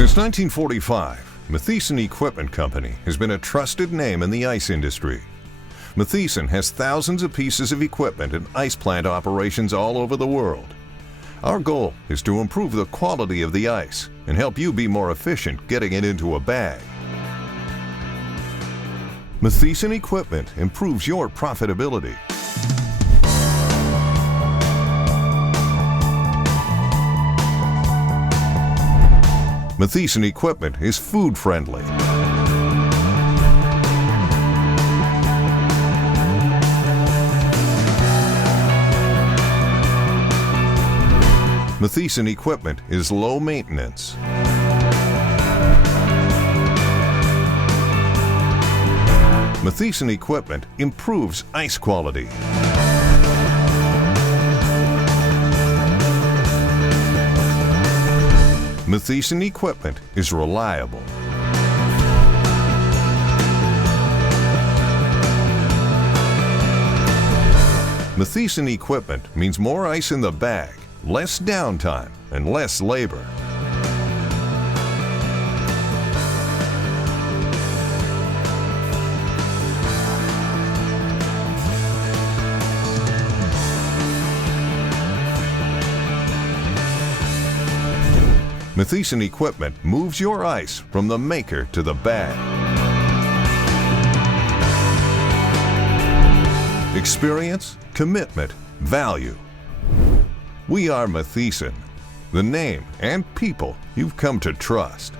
Since 1945, Matthiesen Equipment Company has been a trusted name in the ice industry. Matthiesen has thousands of pieces of equipment and ice plant operations all over the world. Our goal is to improve the quality of the ice and help you be more efficient getting it into a bag. Matthiesen Equipment improves your profitability. Matthiesen Equipment is food-friendly. Matthiesen Equipment is low maintenance. Matthiesen Equipment improves ice quality. Matthiesen Equipment is reliable. Matthiesen Equipment means more ice in the bag, less downtime, and less labor. Matthiesen Equipment moves your ice from the maker to the bag. Experience, commitment, value. We are Matthiesen, the name and people you've come to trust.